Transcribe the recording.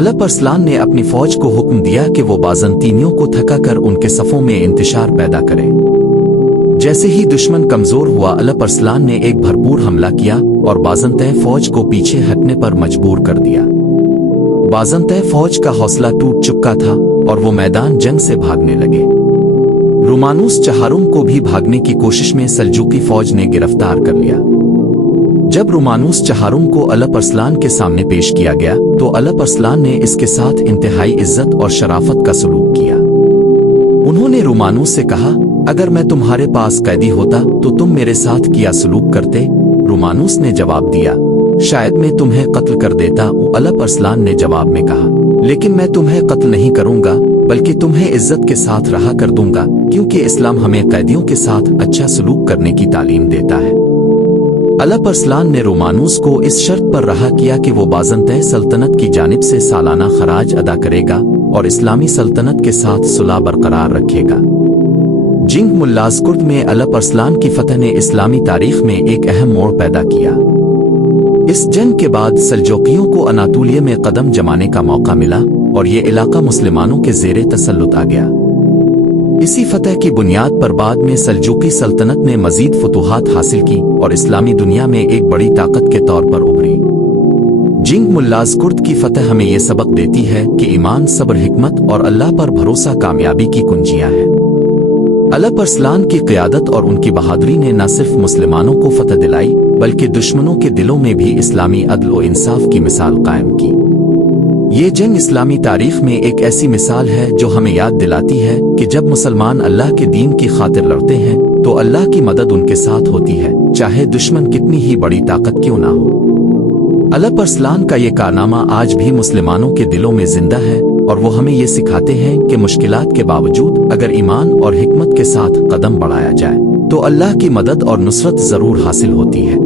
अलप अरसलान ने अपनी फौज को हुक्म दिया कि वो बाज़ंतीनियों को थका कर उनके सफ़ों में इंतशार पैदा करे। जैसे ही दुश्मन कमज़ोर हुआ, अलप अरसलान ने एक भरपूर हमला किया और बाज़ंतै फौज को पीछे हटने पर मजबूर कर दिया। बाज़ंतै फौज का हौसला टूट चुका था और वो मैदान जंग से भागने लगे। रोमानूस चहारुम को भी भागने की कोशिश में सल्जूकी फौज ने गिरफ्तार कर लिया। जब रोमानूस चहारुम को अलप अरसलान के सामने पेश किया गया तो अलप अरसलान ने इसके साथ इंतहाई इज्जत और शराफत का सलूक किया। उन्होंने रोमानूस से कहा, अगर मैं तुम्हारे पास कैदी होता तो तुम मेरे साथ किया सलूक करते? रोमानूस ने जवाब दिया, शायद मैं तुम्हें कत्ल कर देता। अलप अरसलान ने जवाब में कहा, लेकिन मैं तुम्हें कत्ल नहीं करूंगा, बल्कि तुम्हें इज्जत के साथ रहा कर दूंगा, क्योंकि इस्लाम हमें कैदियों के साथ अच्छा सलूक करने की तालीम देता है। अलप अरसलान ने रोमानूस को इस शर्त पर रहा किया कि वो बाज़ंतै सल्तनत की जानिब से सालाना खराज अदा करेगा और इस्लामी सल्तनत के साथ सुलह बरकरार रखेगा। जिंग मुल्लाज़कुर्द में अलप अरसलान की फतह ने इस्लामी तारीख में एक अहम मोड़ पैदा किया। इस जंग के बाद सल्जूकियों को अनातोलिया में कदम जमाने का मौका मिला और ये इलाका मुसलमानों के ज़ेरे तसल्लुत आ गया। इसी फतह की बुनियाद पर बाद में सल्जूकी सल्तनत ने मजीद फतूहात हासिल की और इस्लामी दुनिया में एक बड़ी ताकत के तौर पर उभरी। जिंग मुल्लाज़कुर्द की फतह हमें ये सबक देती है कि ईमान, सब्र, हिकमत और अल्लाह पर भरोसा कामयाबी की कुंजियां हैं। अलप अरसलान की क़यादत और उनकी बहादुरी ने न सिर्फ मुसलमानों को फतह दिलाई बल्कि दुश्मनों के दिलों में भी इस्लामी अदल और इंसाफ की मिसाल कायम की। ये जंग इस्लामी तारीख में एक ऐसी मिसाल है जो हमें याद दिलाती है कि जब मुसलमान अल्लाह के दीन की खातिर लड़ते हैं तो अल्लाह की मदद उनके साथ होती है, चाहे दुश्मन कितनी ही बड़ी ताकत क्यों ना हो। अलप अरसलान का ये कारनामा आज भी मुसलमानों के दिलों में जिंदा है और वो हमें ये सिखाते हैं कि मुश्किलात के बावजूद अगर ईमान और हिकमत के साथ कदम बढ़ाया जाए तो अल्लाह की मदद और नुसरत जरूर हासिल होती है।